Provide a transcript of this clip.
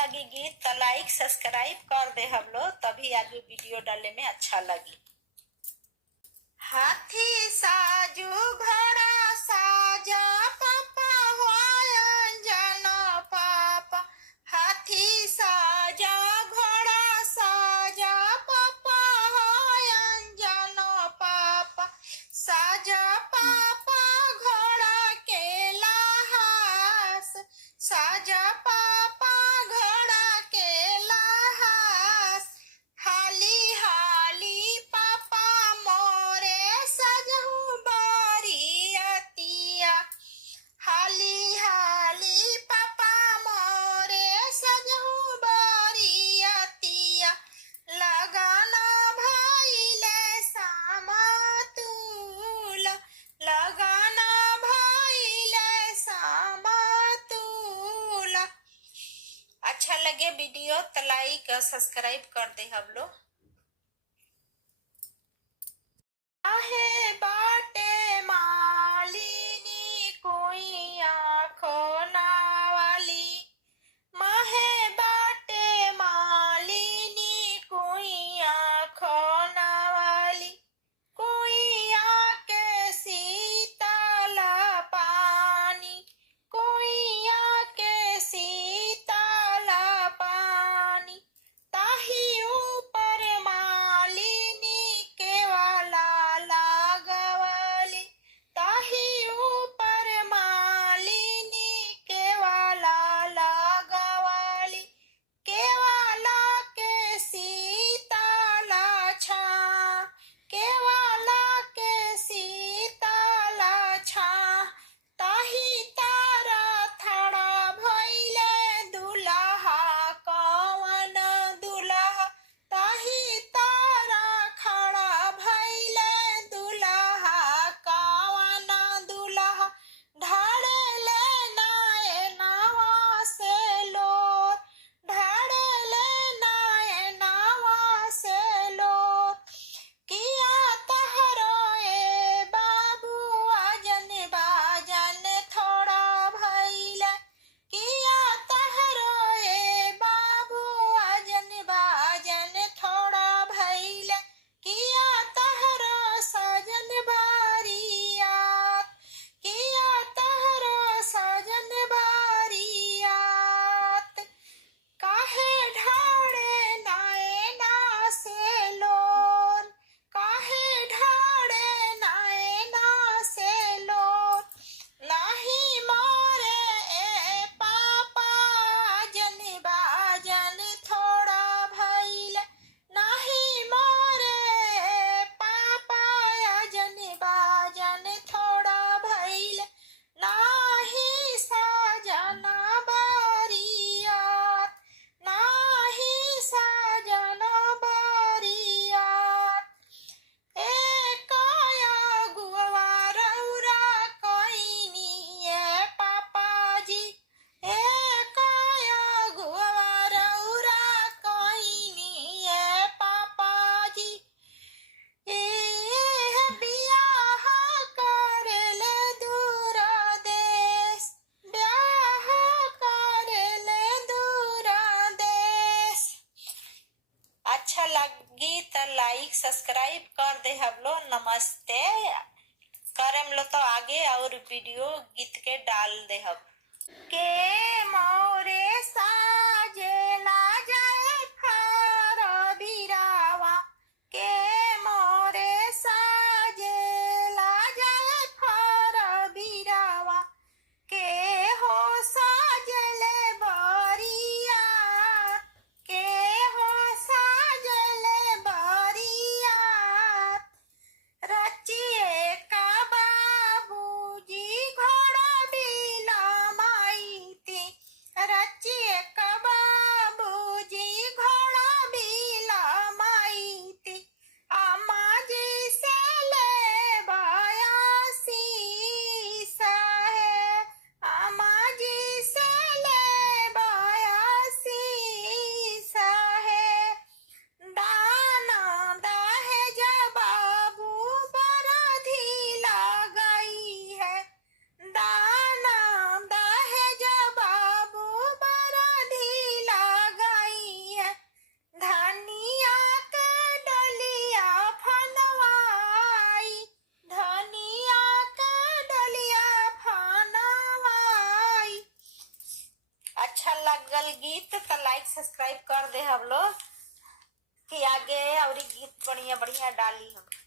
लगी गीत तो लाइक सब्सक्राइब कर दे हम लोग, तभी आगे वीडियो डालने में अच्छा लगी। हाथी साजू घोड़ा साजा पापा अंजन पापा, हाथी साजा घोड़ा साजा पापा अंजन पापा, साजा पापा घोड़ा के लाहास, साजा पापा घोड़ा के लाहास, हाली हाली पापा मोरे सजहू बारियतिया, हाली हाली पापा मोरे सजहू बारियतिया, लगाना भाईले सामातूला, लगाना भाईले सामातूला। अच्छा लगे वीडियो तो लाइक और सब्सक्राइब कर दे हम लोग। आहे बाटे मालिनी कोई आँखों ना वाली, माहे बाटे मालिनी कोई आँखों ना वाली, कोई आके शीतला पानी, कोई आके शीतला पानी, ताही ऊपर मालिनी के वाला लागवली, ताही ऊपर मालिनी के वाला लागवली, के वाला के शीतला छा, के वाला के शीतला छा, ताही तारा थड़ा भइले दुल्हा कवन दुल्हा, ताही तारा खड़ा भइले दुल्हा कवन दुल्हा, ढाड़े ले नाए नावा से लोर, ढाड़े ले नाए नावा से लोर, किया तहरो ए बाबू आजन बाजन थोड़ा भइले, किया तहरो ए बाबू आजन बाजन थोड़ा भइले, किया तहरो साजन बारियात, किया तहरो साजन बारियात, काहे ढाड़े नाए ना से लोर, काहे ढाड़े नाए ना से लोर, नाही मोरे ए पापा जन बाजन थोड़ा भइले, नाही मोरे ए पापा जन बाजन थोड़ा भइले, नाही साजना बारियात, नाही साजना बारियात, ए काया गुआ रौरा कोइनी ए पापाजी, ए काया गुआ रौरा कोइनी ए पापाजी, ए बियाह करेले दूर देश, ब्याह करेले दूर देश। अच्छा लगी तो लाइक सब्सक्राइब कर दे हम लोग। नमस्ते करम लो तो आगे और वीडियो गीत के डाल दे हम। के मोरे साजेला जाए फार बिरावा, के मोरे साजेला जाए फार बिरावा, के हो साजले बरिया, के हो साजले बरिया, रचिए का बाबूजी घोड़ा बिला माईती, रचिए का तो लाइक सब्सक्राइब कर दे हम लोग कि आगे और गीत बढ़िया बढ़िया डाली हम।